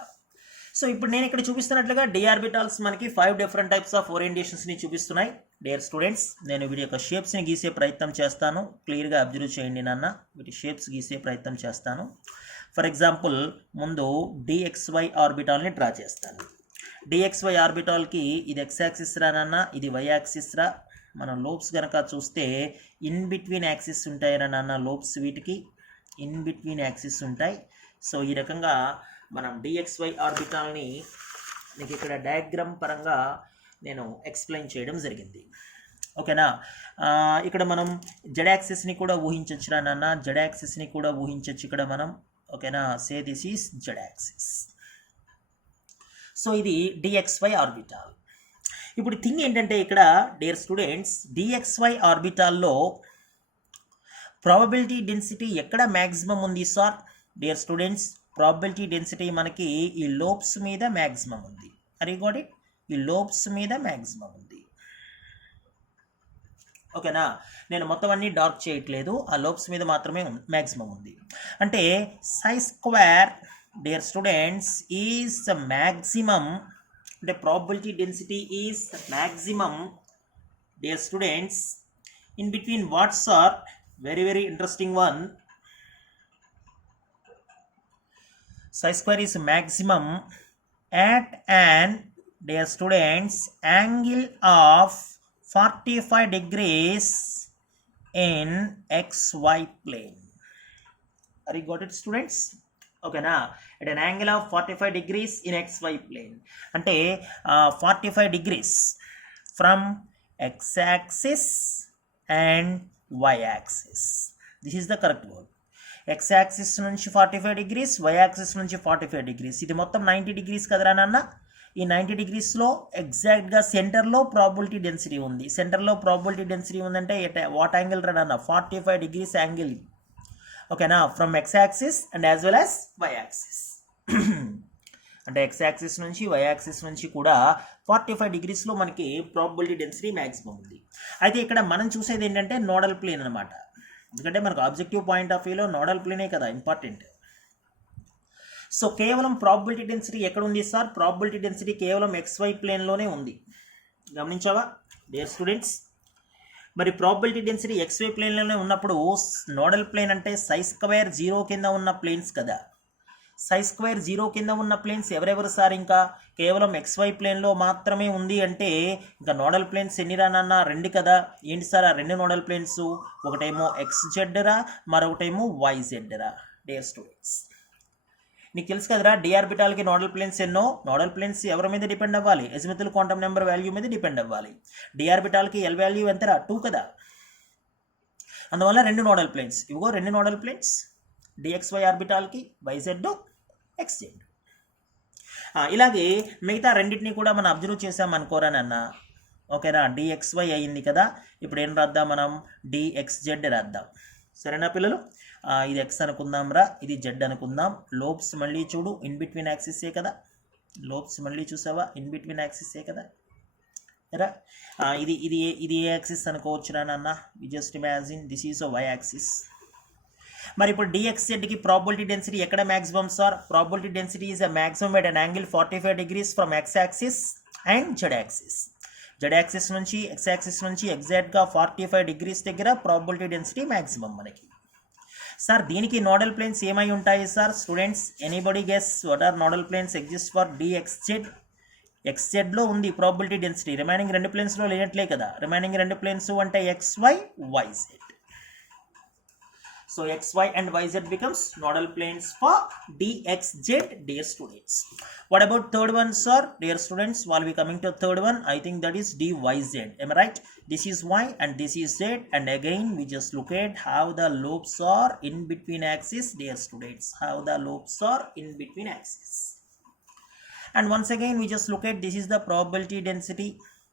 సో ఇప్పుడు నేను ఇక్కడ చూపిస్తున్నట్లుగా డి ఆర్బిటాల్స్ మనకి 5 డిఫరెంట్ టైప్స్ ఆఫ్ ఓరియంటేషన్స్ని చూపిస్తున్నాయి. డియర్ స్టూడెంట్స్, నేను వీటి యొక్క షేప్స్ని గీసే ప్రయత్నం చేస్తాను. క్లియర్గా అబ్జర్వ్ చేయండి నాన్న. వీటి షేప్స్ గీసే ప్రయత్నం చేస్తాను. ఫర్ ఎగ్జాంపుల్ ముందు dxy ఆర్బిటాల్ని డ్రా చేస్తాను. dxy ఆర్బిటాల్కి ఇది x యాక్సిస్ రా నాన్న, ఇది y యాక్సిస్ రా. మనం లోబ్స్ కనుక చూస్తే ఇన్ బిట్వీన్ యాక్సిస్ ఉంటాయి రా నాన్న. లోబ్స్ వీటికి ఇన్ బిట్వీన్ యాక్సిస్ ఉంటాయి. సో ఈ రకంగా మనం dxy ఆర్బిటాల్ని మీకు ఇక్కడ డయాగ్రామ్ పరంగా నేను ఎక్స్ప్లెయిన్ చేయడం జరిగింది. ఓకేనా. ఇక్కడ మనం జెడ్ యాక్సిస్ని కూడా ఊహించవచ్చు రా నాన్న. జెడ్ యాక్సిస్ని కూడా ఊహించవచ్చు ఇక్కడ మనం. ఓకేనా. Say this is z axis. So ఇది dxy ఆర్బిటాల్. ఇప్పుడు థింగ్ ఏంటంటే ఇక్కడ డియర్ స్టూడెంట్స్, dxy ఆర్బిటాల్లో ప్రాబబిలిటీ డెన్సిటీ ఎక్కడ మ్యాక్సిమం ఉంది sir? Dear students, probability density మనకి ఈ లోబ్స్ మీద మ్యాక్సిమం ఉంది. అరే గాట్ ఇట్, ఈ లోబ్స్ మీద మ్యాక్సిమం ఉంది. ఓకేనా. నేను మొత్తం అన్ని డార్క్ చేయట్లేదు, ఆ లోబ్స్ మీద మాత్రమే మ్యాక్సిమం ఉంది. అంటే psi square dear students is the maximum, అంటే probability density is maximum dear students in between what's are very very interesting one. Psi square is maximum at an, dear students, angle of 45 degrees in xy plane. Are you got it students? Okay na, at an angle of 45 degrees in xy plane. Ante 45 degrees from x axis and y axis. This is the correct word. X axis నుంచి 45 degrees, y axis నుంచి 45 degrees. ఇది మొత్తం 90 degrees కదరా నాన్న. ఈ 90 degreesలో ఎగ్జాక్ట్గా సెంటర్లో ప్రాబబిలిటీ డెన్సిటీ ఉంది. సెంటర్లో ప్రాబబిలిటీ డెన్సిటీ ఉందంటే వాట్ యాంగిల్ రా నాన్న? 45 degrees యాంగిల్. ఓకేనా. From x axis and as well as y axis. అంటే x యాక్సిస్ నుంచి y యాక్సిస్ నుంచి కూడా 45 degreesలో మనకి ప్రాబబిలిటీ డెన్సిటీ మ్యాక్సిమం ఉంది. అయితే ఇక్కడ మనం చూసేది ఏంటంటే నోడల్ ప్లేన్ అనమాట. ఎందుకంటే మనకు ఆబ్జెక్టివ్ పాయింట్ ఆఫ్ వ్యూలో నోడల్ ప్లేనే కదా ఇంపార్టెంట్. సో కేవలం ప్రాబబిలిటీ డెన్సిటీ ఎక్కడ ఉంది సార్? ప్రాబబిలిటీ డెన్సిటీ కేవలం xy ప్లేన్లోనే ఉంది. గమనించావా డియర్ స్టూడెంట్స్? మరి ప్రాబబిలిటీ డెన్సిటీ xy ప్లేన్లోనే ఉన్నప్పుడు నోడల్ ప్లేన్ అంటే సై స్క్వేర్ 0 కింద ఉన్న ప్లేన్స్ కదా. సై స్క్వేర్ 0 కింద ఉన్న ప్లేన్స్ ఎవరెవరు సార్? ఇంకా కేవలం xy ప్లేన్లో మాత్రమే ఉంది. అంటే ఇంకా నోడల్ ప్లేన్స్ ఎన్ని రా నాన్న? 2 కదా. ఏంటి సార్ ఆ 2 నోడల్ ప్లేన్స్? ఒకటేమో xz రా, మరొకటేమో yz రా. డియర్ స్టూడెంట్స్, నీకు తెలుసు కదరా డి ఆర్బిటాల్కి నోడల్ ప్లేన్స్ ఎన్నో. నోడల్ ప్లేన్స్ ఎవరి మీద డిపెండ్ అవ్వాలి? ఎజిముథల్ క్వాంటమ్ నెంబర్ వాల్యూ మీద డిపెండ్ అవ్వాలి. డి ఆర్బిటాల్కి ఎల్ వాల్యూ ఎంతరా? 2 కదా. అందువల్ల 2 నోడల్ ప్లేన్స్. ఇవిగో 2 నోడల్ ప్లేన్స్ dxy ఆర్బిటాల్కి, yz xz. ఇలాగే మిగతా రెండింటినీ కూడా మనం అబ్జర్వ్ చేసామనుకోరా నాన్న. ఓకేనా. dxy అయింది కదా. ఇప్పుడు ఏం రాద్దాం మనం? dxz రాద్దాం. సరేనా పిల్లలు? ఇది x అనుకుందాం రా, ఇది z అనుకుందాం. లోబ్స్ మళ్ళీ చూడు, ఇన్ బిట్వీన్ యాక్సిసే కదా. లోబ్స్ మళ్ళీ చూసావా? ఇన్ బిట్వీన్ యాక్సిసే కదా రా. ఇది ఇది ఇది ఏ యాక్సిస్ అనుకోవచ్చు రా నాన్న. We just imagine this is a y axis. మరి ఇప్పుడు dxzకి ప్రాబబిలిటీ డెన్సిటీ ఎక్కడ మ్యాక్సిమం సార్? Probability density is a maximum at an angle 45 degrees from x axis and z axis. z axis నుంచి x యాక్సిస్ నుంచి ఎగ్జాక్ట్గా 45 degrees దగ్గర ప్రాబబిలిటీ డెన్సిటీ మ్యాక్సిమం మనకి. సార్ దీనికి నోడల్ ప్లేన్స్ ఏమై ఉంటాయి sir? Students, anybody guess what are nodal planes exist for dxz? xzలో ఉంది ప్రాబబిలిటీ డెన్సిటీ. రిమైనింగ్ 2 ప్లేన్స్లో లేనట్లే కదా. రిమైనింగ్ 2 ప్లేన్స్ అంటే xy, yz. So xy and yz becomes nodal planes for dxz, dear students. What about third one sir? Dear students, while we coming to third one, I think that is dyz. Am I right? This is y and this is z, and again we just look at how the lobes are in between axis, dear students. How the lobes are in between axis. And once again we just look at this is the probability density,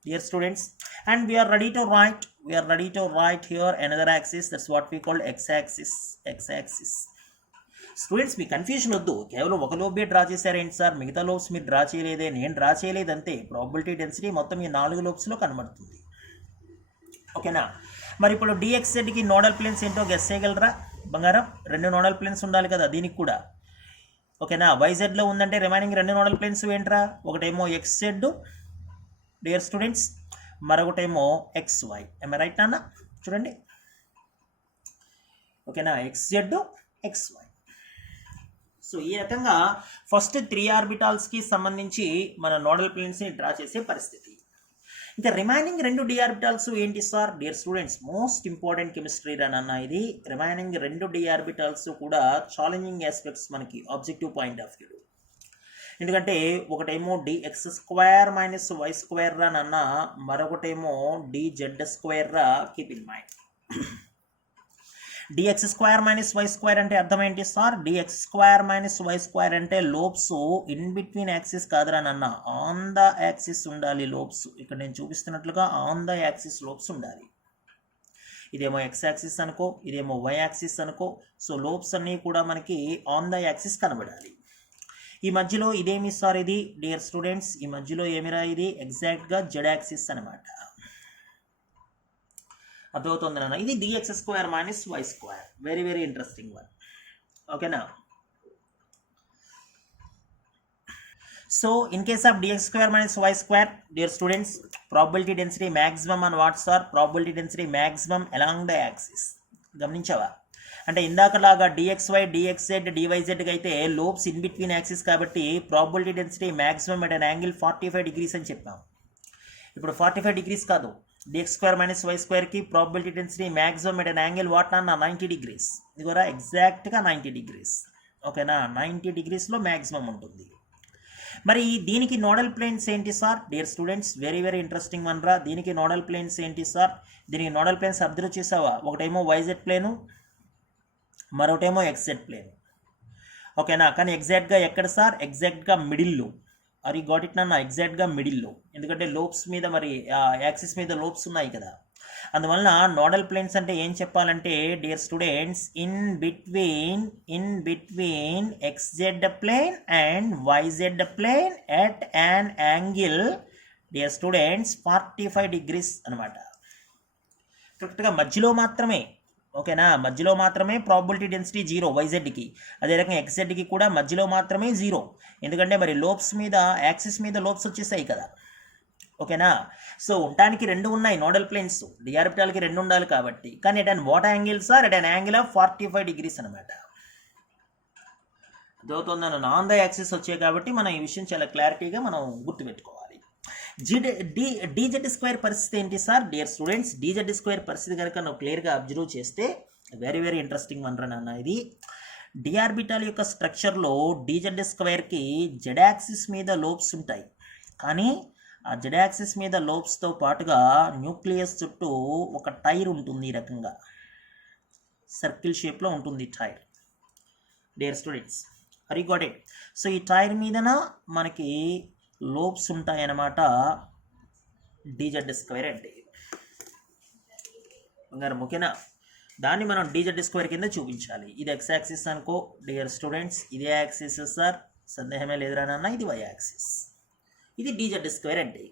dear students, and we are ready to write here another axis. That's what we call x-axis. Students, me confusion వద్దు. కేవలం ఒక లోబే డ్రా చేశారేంటి సార్? మిగతా లోబ్స్ మీరు డ్రా చేయలేదే. నేను డ్రా చేయలేదంతే. ప్రాబబిలిటీ డెన్సిటీ మొత్తం ఈ 4 లోబ్స్లో కనబడుతుంది. ఓకేనా. మరి ఇప్పుడు dxzకి నోడల్ ప్లేన్స్ ఏంటో గెస్ చేయగలరా బంగారం? 2 నోడల్ ప్లేన్స్ ఉండాలి కదా దీనికి కూడా. ఓకేనా. yzలో ఉందంటే రిమైనింగ్ 2 నోడల్ ప్లేన్స్ ఏంట్రా? ఒకటేమో xz డియర్ స్టూడెంట్స్, మరొకటేమో XY. am I right అన్న? చూడండి, ఓకేనా, XZ XY. సో ఈ రకంగా ఫస్ట్ 3 ఆర్బిటాల్స్కి సంబంధించి మన నోడల్ ప్లేన్స్ని డ్రా చేసే పరిస్థితి. ఇంకా రిమైనింగ్ 2 d ఆర్బిటాల్స్ ఏంటి sir? Dear students, most important chemistry run అన్న ఇది. రిమైనింగ్ 2 d ఆర్బిటాల్స్ కూడా ఛాలెంజింగ్ ఆస్పెక్ట్స్ మనకి ఆబ్జెక్టివ్ పాయింట్ ఆఫ్ వ్యూ. ఎందుకంటే ఒకటేమో dx² - y² రా అన్న, మరొకటేమో dz² రా. Keep in mind, dx² - y² అంటే అర్థం ఏంటి సార్? dx² - y² అంటే లోబ్స్ ఇన్ బిట్వీన్ యాక్సిస్ కాదురా నాన్న, ఆన్ ద యాక్సిస్ ఉండాలి లోబ్స్. ఇక్కడ నేను చూపిస్తున్నట్లుగా ఆన్ ద యాక్సిస్ లోబ్స్ ఉండాలి. ఇదేమో x యాక్సిస్ అనుకో, ఇదేమో y యాక్సిస్ అనుకో. సో లోబ్స్ అన్నీ కూడా మనకి ఆన్ ద యాక్సిస్ కనబడాలి. ఈ మధ్యలో ఇదేమి సార్? ఇది డియర్ స్టూడెంట్స్, ఈ మధ్యలో ఏమిరా? ఇది ఎగ్జాక్ట్గా z యాక్సిస్ అనమాట. అర్థమవుతుంది నాన్న. ఇది dx² - y². Very very interesting one. ఓకేనా? So in case of dx² - y², dear students, probability density maximum and what sir? Probability density maximum along the axis. గమనించావా? అంటే ఇందాకలాగా dxy dxz dyz అయితే లోబ్స్ ఇన్ బిట్వీన్ యాక్సిస్ కాబట్టి probability density maximum at an angle 45 degrees అని చెప్పాం. ఇప్పుడు 45 degrees కాదు, dx² - y²కి probability density maximum at an angle what నాన్న? 90 degrees. ఇదిగోరా ఎగ్జాక్ట్గా 90 degrees. ఓకేనా? 90 degreesలో మ్యాక్సిమం ఉంటుంది. మరి దీనికి నోడల్ ప్లేన్స్ ఏంటి sir? Dear students, very very interesting one రా. దీనికి నోడల్ ప్లేన్స్ ఏంటి సార్? దీనికి నోడల్ ప్లేన్స్ అబ్జర్వ్ చేసావా? ఒకటేమో YZ ప్లేను, మరొకటేమో XZ ప్లేను. ఓకేనా? కానీ ఎగ్జాక్ట్గా ఎక్కడ సార్? ఎగ్జాక్ట్గా మిడిల్లో. అరి గాట్ ఇట్ నాన్న, ఎగ్జాక్ట్గా మిడిల్లో. ఎందుకంటే లోబ్స్ మీద మరి యాక్సిస్ మీద లోబ్స్ ఉన్నాయి కదా. అందువలన నోడల్ ప్లేన్స్ అంటే ఏం చెప్పాలంటే dear students, in between XZ plane and YZ plane at an angle dear students 45 degrees అనమాట. కరెక్ట్గా మధ్యలో మాత్రమే. ఓకేనా? మధ్యలో మాత్రమే ప్రాబబిలిటీ డెన్సిటీ 0 YZకి. అదే రకంగా XZకి కూడా మధ్యలో మాత్రమే 0. ఎందుకంటే మరి లోబ్స్ మీద యాక్సిస్ మీద లోబ్స్ వచ్చేసాయి కదా. ఓకేనా? సో ఉండటానికి 2 ఉన్నాయి నోడల్ ప్లేన్స్. డి ఆర్బిటాల్కి 2 ఉండాలి కాబట్టి. కానీ at an what angle sir? At an angle of 45 degrees అనమాట. అదవుతుందని ఆన్ ద యాక్సిస్ వచ్చాయి కాబట్టి మనం ఈ విషయం చాలా క్లారిటీగా మనం గుర్తుపెట్టుకోవాలి. dz² పరిస్థితి ఏంటి సార్? డియర్ స్టూడెంట్స్, dz² పరిస్థితి కనుక నువ్వు క్లియర్గా అబ్జర్వ్ చేస్తే very very interesting one run అన్న ఇది. డి ఆర్బిటాల్ యొక్క స్ట్రక్చర్లో dz²కి z యాక్సిస్ మీద లోబ్స్ ఉంటాయి. కానీ ఆ z యాక్సిస్ మీద లోబ్స్తో పాటుగా న్యూక్లియస్ చుట్టూ ఒక టైర్ ఉంటుంది. ఈ రకంగా సర్కిల్ షేప్లో ఉంటుంది tyre. Dear students, are you got it? So ఈ టైర్ మీదన మనకి లోబ్స్ ఉంటాయన్నమాట. dz² అంటే బంగారం. ఓకేనా? దాన్ని మనం dz² కింద చూపించాలి. ఇది x యాక్సిస్ అనుకో డియర్ స్టూడెంట్స్, ఇదే యాక్సిస్ సార్, సందేహమే లేదురా నాన్న. ఇది y యాక్సిస్, ఇది dz² అంటే.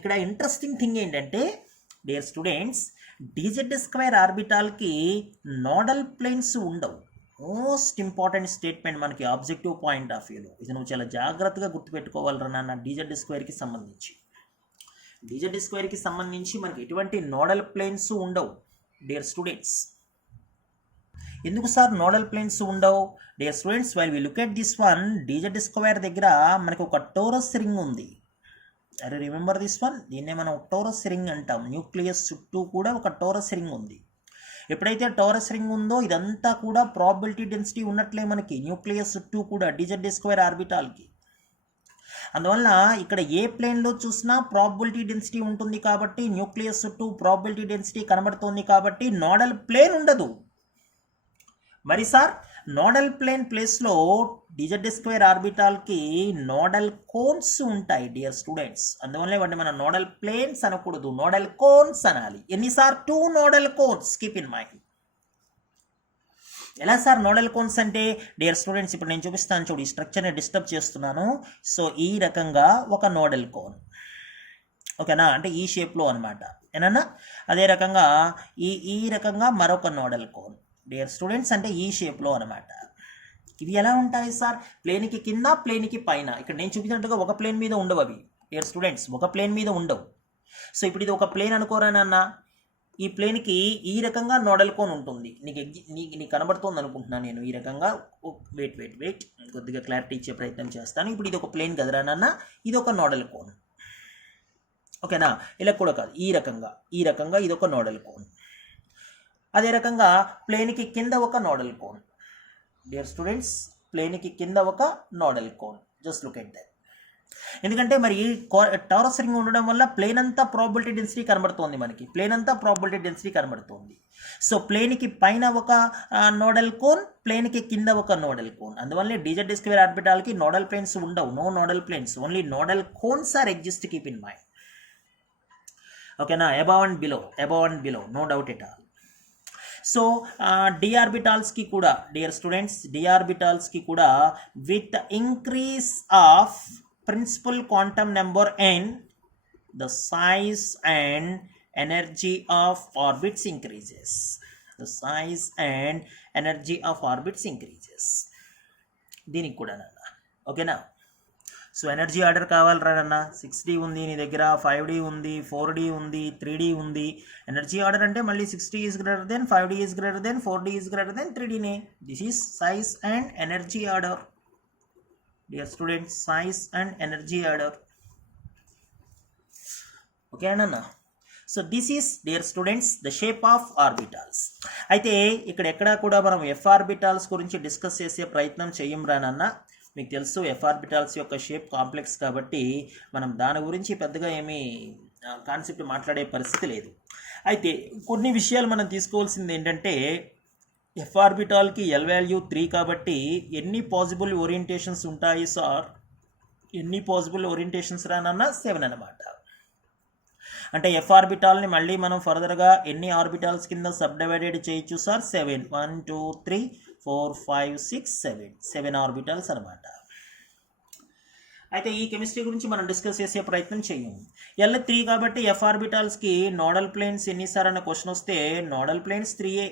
ఇక్కడ ఇంట్రెస్టింగ్ థింగ్ ఏంటంటే డియర్ స్టూడెంట్స్, dz² ఆర్బిటాల్కి నోడల్ ప్లేన్స్ ఉండవు. మోస్ట్ ఇంపార్టెంట్ స్టేట్మెంట్ మనకి ఆబ్జెక్టివ్ పాయింట్ ఆఫ్ వ్యూలో. ఇది నువ్వు చాలా జాగ్రత్తగా గుర్తుపెట్టుకోవాలరా నాన్న. dz² సంబంధించి dz² సంబంధించి మనకి ఎటువంటి నోడల్ ప్లేన్స్ ఉండవు డియర్ స్టూడెంట్స్. ఎందుకు సార్ నోడల్ ప్లేన్స్ ఉండవు? Dear students, while we look at this one, dz² దగ్గర మనకి ఒక టోరస్ రింగ్ ఉంది. అరే రిమెంబర్ దిస్ వన్, దీన్నే మనం టోరస్ రింగ్ అంటాం. న్యూక్లియస్ చుట్టూ కూడా ఒక టోరస్ రింగ్ ఉంది. ఎప్పుడైతే టోరస్ రింగ్ ఉందో ఇదంతా కూడా ప్రాబబిలిటీ డెన్సిటీ ఉన్నట్లే మనకి న్యూక్లియస్ చుట్టూ కూడా dz² ఆర్బిటాల్కి. అందువల్ల ఇక్కడ ఏ ప్లేన్లో చూసినా ప్రాబబిలిటీ డెన్సిటీ ఉంటుంది కాబట్టి న్యూక్లియస్ చుట్టూ ప్రాబబిలిటీ డెన్సిటీ కనబడుతుంది కాబట్టి నోడల్ ప్లేన్ ఉండదు. మరి సార్ నోడల్ ప్లేన్ ప్లేస్లో dz² ఆర్బిటాల్కి నోడల్ కోన్స్ ఉంటాయి డియర్ స్టూడెంట్స్. అందువల్లే వాటిని మనం నోడల్ ప్లేన్స్ అనకూడదు, నోడల్ కోన్స్ అనాలి. ఎన్నిసార్? 2 nodal cones. Keep in mind. ఎలా సార్ నోడల్ కోన్స్ అంటే? డియర్ స్టూడెంట్స్, ఇప్పుడు నేను చూపిస్తాను చూడు. ఈ స్ట్రక్చర్ని డిస్టర్బ్ చేస్తున్నాను. సో ఈ రకంగా ఒక నోడల్ కోన్. ఓకేనా? అంటే ఈ షేప్లో అనమాట. ఏనన్నా? అదే రకంగా ఈ రకంగా మరొక నోడల్ కోన్ డియర్ స్టూడెంట్స్, అంటే ఈ షేప్లో అనమాట. ఇవి ఎలా ఉంటాయి సార్? ప్లేన్కి కింద, ప్లేన్కి పైన. ఇక్కడ నేను చూపించినట్టుగా ఒక ప్లేన్ మీద ఉండవు అవి డియర్ స్టూడెంట్స్, ఒక ప్లేన్ మీద ఉండవు. సో ఇప్పుడు ఇది ఒక ప్లేన్ అనుకోరా నాన్న, ఈ ప్లేన్కి ఈ రకంగా నోడల్ కోన్ ఉంటుంది. నీకు కనబడుతుంది అనుకుంటున్నాను నేను. ఈ రకంగా వెయిట్ కొద్దిగా క్లారిటీ ఇచ్చే ప్రయత్నం చేస్తాను. ఇప్పుడు ఇది ఒక ప్లేన్ కదరా నాన్న, ఇది ఒక నోడల్ కోన్. ఓకేనా, ఇలా కూడా కాదు, ఈ రకంగా ఇది ఒక నోడల్ కోన్. అదే రకంగా ప్లేన్కి కింద ఒక నోడల్ కోన్. డియర్ స్టూడెంట్స్, ప్లేన్కి కింద ఒక nodal cone. Just look at that. ఎందుకంటే మరి టారస్ రింగ్ ఉండడం వల్ల ప్లేన్ అంతా ప్రాబబిలిటీ డెన్సిటీ కనబడుతోంది మనకి. సో ప్లేన్కి పైన ఒక నోడల్ కోన్, ప్లేన్కి కింద ఒక నోడల్ కోన్. అందువల్ల డిజెడ్ స్క్వేర్ ఆర్బిటాల్కి నోడల్ ప్లేన్స్ ఉండవు. No nodal planes, only nodal cones are exist. Keep in mind. ఓకేనా, above and below, no doubt at all. So d orbitals కి కూడా డియర్ స్టూడెంట్స్, d orbitals కి కూడా with increase of principal quantum number n, the size and energy of orbits increases. దీనికి కూడా నాన్న. ఓకేనా, సో ఎనర్జీ ఆర్డర్ కావాలరా నాన్న. 6D ఉంది నీ దగ్గర, 5D ఉంది, 4D ఉంది, 3D ఉంది. ఎనర్జీ ఆర్డర్ అంటే మళ్ళీ 6D is greater then, 5D is greater then, 4D is greater then 3Dనే. This is size and energy order. Dear students, size and energy order. Okay అన్న. So this is dear students the shape of orbitals. అయితే ఇక్కడ ఎక్కడా కూడా మనం ఎఫ్ ఆర్బిటాల్స్ గురించి డిస్కస్ చేసే ప్రయత్నం చెయ్యం రానన్న. మీకు తెలుసు ఎఫ్ ఆర్బిటాల్స్ యొక్క షేప్ కాంప్లెక్స్ కాబట్టి మనం దాని గురించి పెద్దగా ఏమీ కాన్సెప్ట్ మాట్లాడే పరిస్థితి లేదు. అయితే కొన్ని విషయాలు మనం తీసుకోవాల్సింది ఏంటంటే, ఎఫ్ ఆర్బిటాల్కి ఎల్ వాల్యూ 3 కాబట్టి ఎన్ని పాసిబుల్ ఓరియంటేషన్స్ ఉంటాయి సార్? ఎన్ని పాసిబుల్ ఓరియంటేషన్స్ రానన్నా 7 అన్నమాట. అంటే ఎఫ్ ఆర్బిటాల్ని మళ్ళీ మనం ఫర్దర్గా ఎన్ని ఆర్బిటాల్స్ కింద సబ్ డివైడెడ్ చేయొచ్చు సార్? 7. 1 2 3 4 5 6 7 ఆర్బిటాల్స్ అనమాట. అయితే ఈ కెమిస్ట్రీ గురించి మనం డిస్కస్ చేసే ప్రయత్నం చేయం. L3 కాబట్టి ఎఫ్ ఆర్బిటాల్స్కి నోడల్ ప్లేన్స్ ఎన్ని సార్ అన్న క్వశ్చన్ వస్తే నోడల్ ప్లేన్స్ 3A.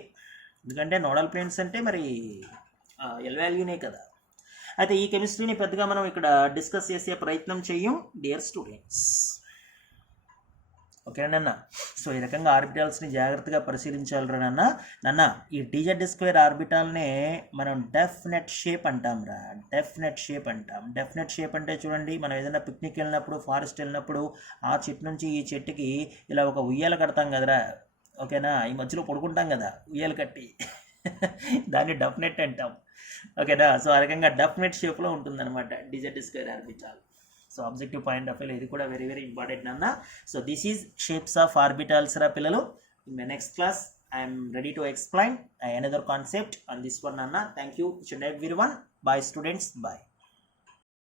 ఎందుకంటే నోడల్ ప్లేన్స్ అంటే మరి ఎల్ వాల్యూనే కదా. అయితే ఈ కెమిస్ట్రీని పెద్దగా మనం ఇక్కడ డిస్కస్ చేసే ప్రయత్నం చేయం డియర్ స్టూడెంట్స్. ఓకేనన్న. సో ఈ రకంగా ఆర్బిటాల్స్ని జాగ్రత్తగా పరిశీలించాలిరా నాన్న. ఈ డిజెడ్ స్క్వేర్ ఆర్బిటాల్నే మనం డెఫినెట్ షేప్ అంటాం రా. డెఫినెట్ షేప్ అంటే చూడండి, మనం ఏదైనా పిక్నిక్ వెళ్ళినప్పుడు, ఫారెస్ట్ వెళ్ళినప్పుడు ఆ చెట్టు నుంచి ఈ చెట్టుకి ఇలా ఒక ఉయ్యాల కడతాం కదరా. ఓకేనా, ఈ మధ్యలో పడుకుంటాం కదా ఉయ్యాలు కట్టి, దాన్ని డెఫినెట్ అంటాం. ఓకేనా, సో ఆ రకంగా డెఫినెట్ షేప్లో ఉంటుందన్నమాట d z square orbital. So objective point of view ఇది కూడా వెరీ వెరీ ఇంపార్టెంట్ నాన్న. So this is shapes of orbitals రా పిల్లలు. In my next class I'm ready to explain another concept on this one నాన్న. Thank you everyone. Bye students, bye.